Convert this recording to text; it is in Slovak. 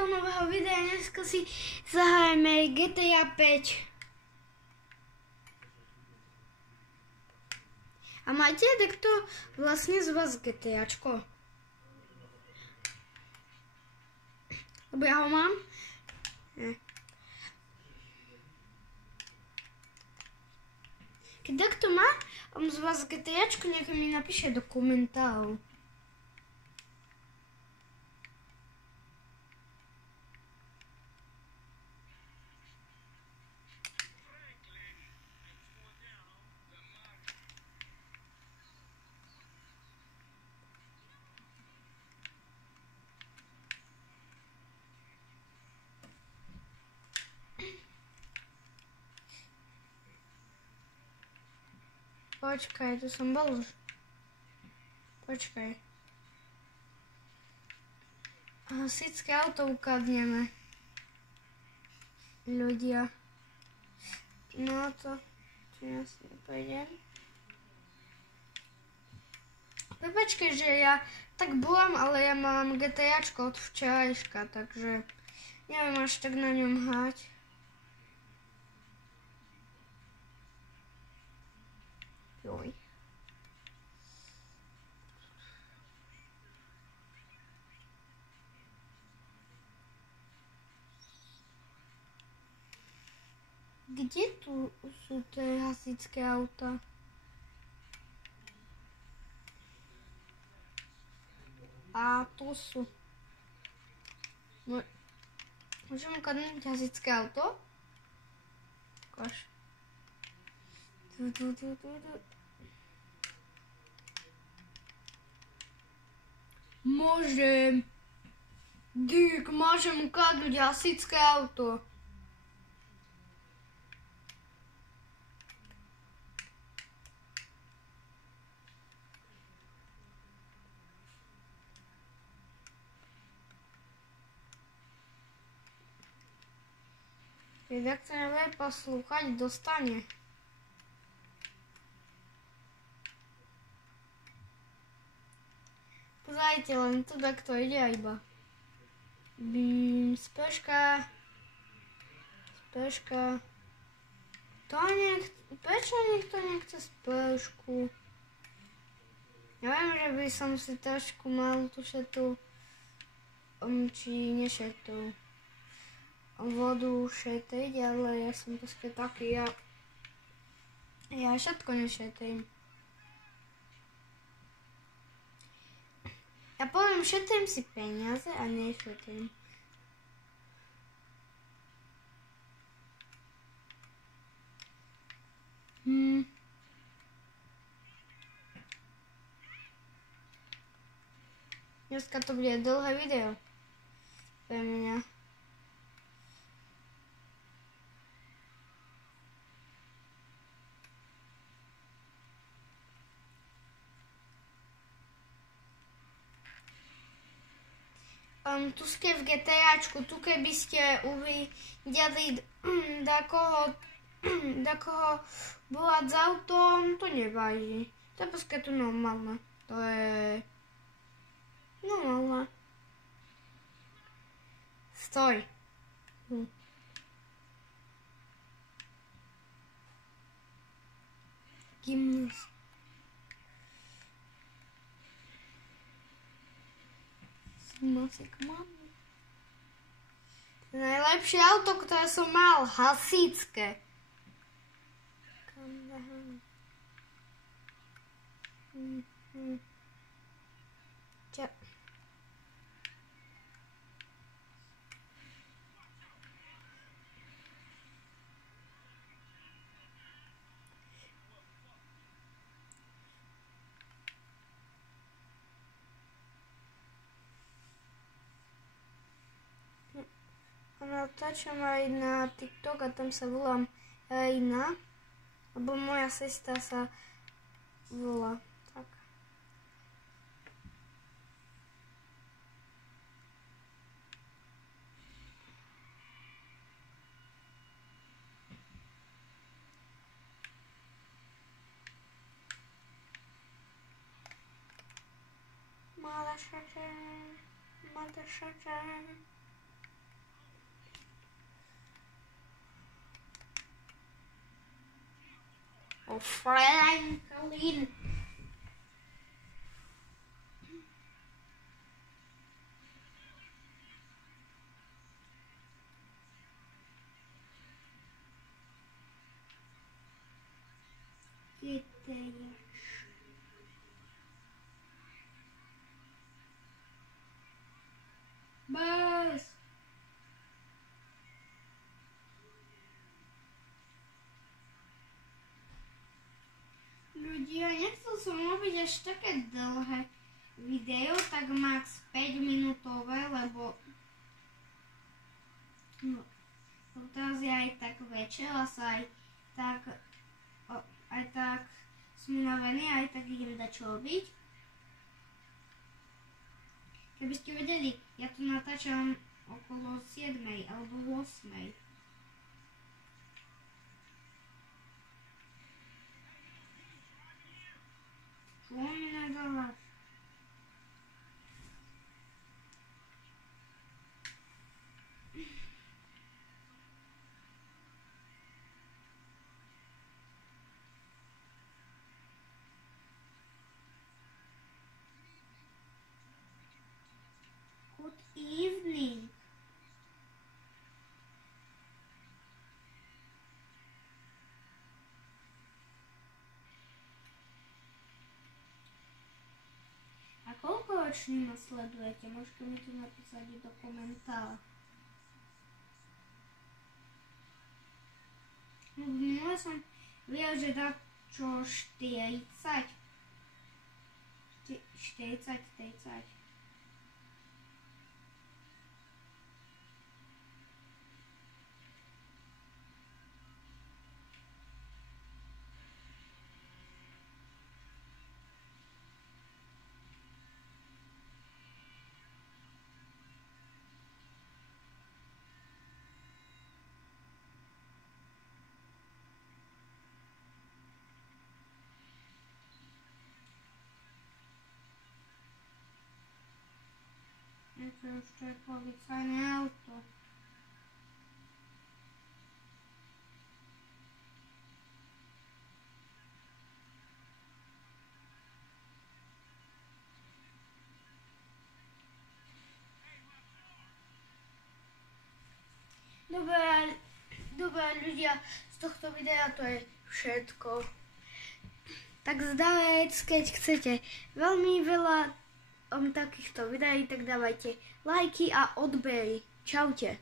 u nového videa, dneska si zahrajeme GTA 5. A máte takto vlastne z vás GTAčko? Lebo ja ho mám. Keď takto má z vás GTAčko, nech mi napíše do komentárov. Počkaj, tu som bol už. Počkaj. Hasičské auto ukradneme. Ľudia. No to... Či ja si nepojdem. Prepačte, že ja tak búlam, ale ja mám GTAčko od včerajška, takže neviem až tak na ňom hrať. Joj. Kde tu sú tie hasičské auta? A tu sú. Môžem ukradnúť hasičské auto? Ukáž. Môžem. Dík, môžem ukradnúť hasičské auto. Keď chce nebude poslúchať, dostane. Pozrite, len tu takto ide iba. Speška. Speška. Prečo nikto nechce spešku? Ja viem, že by som si trošku mal tú šetu, či nešetu, vodu šetriť, ale ja som proste taký, ja všetko nešetrím. Ja poviem, šetrím si peniaze a nešetrím. Dneska to bude dlhé video pre mňa. Tu ste v GTAčku, tu keby ste uvideli dakoho volať s autom, to nevadí. To je proste tu normálne. To je normálne. Stoj. Gimnus. Najlepšie auto, ktoré som mal, hasičské. Natáčam aj na TikTok a tam sa volám Reina, lebo moja sestra sa volá tak. Mother sugar. ako Franklin. Kde ješ? Bus! Ľudia, nechcel som robiť až také dlhé video, tak max 5 minútové, lebo no, teraz je aj tak večer a sa aj tak som unavený, aj tak idem dať čo robiť. Keby ste vedeli, ja tu natáčam okolo 7 alebo 8. Čo mi nadávaš? Good evening. A koľko roční ma sledujete? Môžete mi to napísať do komentára. Minule som videl, že dá čo 40. 40. To jeszcze policajne auto. Dobre ľudia, z tohto videa to je všetko. Tak zdravec, keď chcete veľmi veľa takýchto videí, tak dávajte lajky a odbery. Čaute.